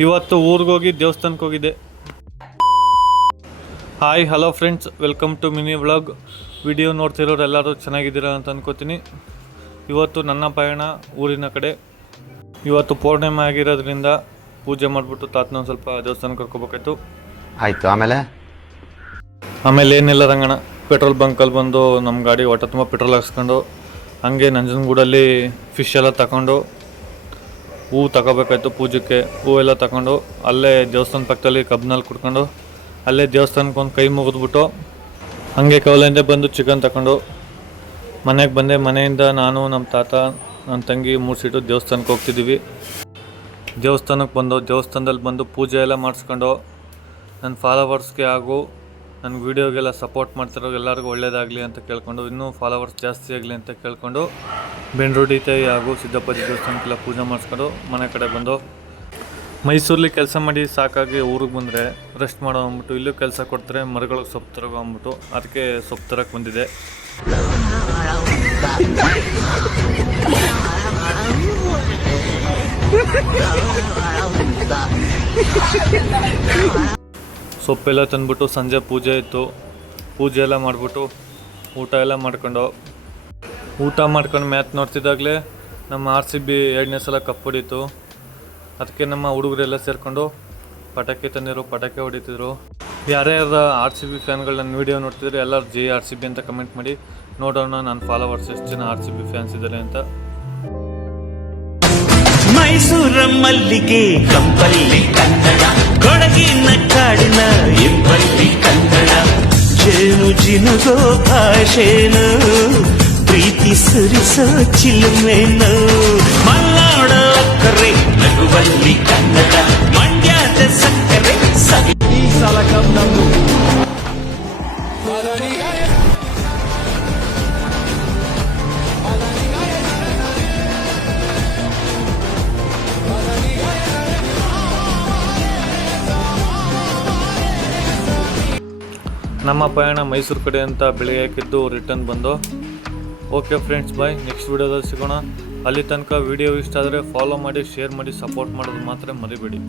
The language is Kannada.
ಇವತ್ತು ಊರಿಗೋಗಿ ದೇವಸ್ಥಾನಕ್ಕೆ ಹೋಗಿದ್ದೆ. Hi hello friends, welcome to mini vlog. Video ನೋಡ್ತಿರೋರು ಎಲ್ಲರೂ ಚೆನ್ನಾಗಿದ್ದೀರಾ ಅಂತ ಅನ್ಕೋತೀನಿ. ಇವತ್ತು ನನ್ನ ಪಯಣ ಊರಿನ ಕಡೆ. ಇವತ್ತು ಪೌರ್ಣಿಮೆ ಆಗಿರೋದ್ರಿಂದ ಪೂಜೆ ಮಾಡಿಬಿಟ್ಟು ತಾತನ ಒಂದು ಸ್ವಲ್ಪ ದೇವಸ್ಥಾನಕ್ಕೆ ಕರ್ಕೋಬೇಕಾಯ್ತು. ಆಯಿತು. ಆಮೇಲೆ ಏನಿಲ್ಲ ರಂಗಣ್ಣ, ಪೆಟ್ರೋಲ್ ಬಂಕಲ್ಲಿ ಬಂದು ನಮ್ಮ ಗಾಡಿ ಹೊಟ್ಟೆ ತುಂಬ ಪೆಟ್ರೋಲ್ ಹಾಕ್ಸ್ಕೊಂಡು ಹಾಗೆ ನಂಜನಗೂಡಲ್ಲಿ ಫಿಶ್ ಎಲ್ಲ ತಗೊಂಡು ಹೂವು ತಗೋಬೇಕಾಯ್ತು ಪೂಜೆಗೆ. ಹೂವೆಲ್ಲ ತಗೊಂಡು ಅಲ್ಲೇ ದೇವಸ್ಥಾನ ಪಕ್ಕದಲ್ಲಿ ಕಬ್ನಲ್ಲಿ ಕುಡ್ಕೊಂಡು ಅಲ್ಲೇ ದೇವಸ್ಥಾನಕ್ಕೆ ಒಂದು ಕೈ ಮುಗಿದ್ಬಿಟ್ಟು ಹಾಗೆ ಕವಲೆಯಿಂದ ಬಂದು ಚಿಕನ್ ತಗೊಂಡು ಮನೆಗೆ ಬಂದೆ. ಮನೆಯಿಂದ ನಾನು, ನಮ್ಮ ತಾತ, ನನ್ನ ತಂಗಿ 3 ಸೀಟು ದೇವಸ್ಥಾನಕ್ಕೆ ಹೋಗ್ತಿದ್ದೀವಿ. ದೇವಸ್ಥಾನಕ್ಕೆ ಬಂದು ದೇವಸ್ಥಾನದಲ್ಲಿ ಬಂದು ಪೂಜೆ ಎಲ್ಲ ಮಾಡಿಸ್ಕೊಂಡು ನನ್ನ ಫಾಲೋವರ್ಸ್ಗೆ ಹಾಗೂ ನನ್ನ ವೀಡಿಯೋಗೆಲ್ಲ ಸಪೋರ್ಟ್ ಮಾಡ್ತಿರೋ ಎಲ್ಲರಿಗೂ ಒಳ್ಳೇದಾಗಲಿ ಅಂತ ಕೇಳ್ಕೊಂಡು, ಇನ್ನೂ ಫಾಲೋವರ್ಸ್ ಜಾಸ್ತಿ ಆಗಲಿ ಅಂತ ಕೇಳ್ಕೊಂಡು ಬೆಂಡ್ರೋಡಿ ತಾಯಿ ಹಾಗೂ ಸಿದ್ದಪ್ಪಾಜಿ ದೇವಸ್ಥಾನಕ್ಕೆಲ್ಲ ಪೂಜೆ ಮಾಡಿಸ್ಕೊಂಡು ಮನೆ ಕಡೆ ಬಂದು ಮೈಸೂರಲ್ಲಿ ಕೆಲಸ ಮಾಡಿ ಸಾಕಾಗಿ ಊರಿಗೆ ಬಂದರೆ ರೆಸ್ಟ್ ಮಾಡೋ ಅಂದ್ಬಿಟ್ಟು ಇಲ್ಲೂ ಕೆಲಸ ಕೊಡ್ತಾರೆ, ಮರಗಳಿಗೆ ಸೊಪ್ಪು ತರಗೋ ಅಂದ್ಬಿಟ್ಟು ಅದಕ್ಕೆ ಸೊಪ್ಪು ತರಕ್ಕೆ ಬಂದಿದೆ. ಸೊಪ್ಪೆಲ್ಲ ತಂದ್ಬಿಟ್ಟು ಸಂಜೆ ಪೂಜೆ ಇತ್ತು. ಪೂಜೆ ಎಲ್ಲ ಮಾಡಿಬಿಟ್ಟು ಊಟ ಎಲ್ಲ ಮಾಡ್ಕೊಂಡು ಮ್ಯಾಚ್ ನೋಡ್ತಿದ್ದಾಗಲೇ ನಮ್ಮ RCB 2ನೇ ಸಲ ಕಪ್ ಹೊಡೀತು. ಅದಕ್ಕೆ ನಮ್ಮ ಹುಡುಗರೆಲ್ಲ ಸೇರಿಕೊಂಡು ಪಟಾಕಿ ತಂದಿರು, ಪಟಾಕಿ ಹೊಡಿತಿದ್ರು. ಯಾರ್ಯಾರ RCB ಫ್ಯಾನ್ಗಳು ನನ್ನ ವೀಡಿಯೋ ನೋಡ್ತಿದ್ರೆ ಎಲ್ಲರೂ ಜೈ RCB ಅಂತ ಕಮೆಂಟ್ ಮಾಡಿ. ನೋಡೋಣ ನನ್ನ ಫಾಲೋವರ್ಸ್ ಎಷ್ಟು ಜನ RCB ಫ್ಯಾನ್ಸ್ ಇದ್ದಾರೆ ಅಂತ. ಮೈಸೂರ ಮಲ್ಲಿಗೆ ಕಂಪಲ್ಲಿ ಕನ್ನಡ, ಕೊಡಗಿನ ಕಾಡಿನ ಎಂಬಲ್ಲಿ ಕನ್ನಡ, ಜೇನು ಜಿನುಗೋ ಭಾಷೆನು, ಪ್ರೀತಿ ಸುರಿಸೋ ಚಿಲುಮೆನು, ಮಲ್ನಾಡ ಕರೆ ನಗುವಲ್ಲಿ ಕನ್ನಡ, ಮಂಡ್ಯದ ಸಕ್ಕರೆ ಸವಿ. ಈ ಸಲ ನಮ್ದು ನಮ್ಮ ಪಯಣ ಮೈಸೂರು ಕಡೆ ಅಂತ ಬೆಳಿಗ್ಗೆ ಹಾಕಿದ್ದು ರಿಟರ್ನ್ ಬಂದು. ಓಕೆ ಫ್ರೆಂಡ್ಸ್, ಬಾಯ್. ನೆಕ್ಸ್ಟ್ ವೀಡಿಯೋದಲ್ಲಿ ಸಿಗೋಣ. ಅಲ್ಲಿ ತನಕ ವಿಡಿಯೋ ಇಷ್ಟ ಆದರೆ ಫಾಲೋ ಮಾಡಿ, ಶೇರ್ ಮಾಡಿ, ಸಪೋರ್ಟ್ ಮಾಡೋದು ಮಾತ್ರ ಮರಿಬೇಡಿ.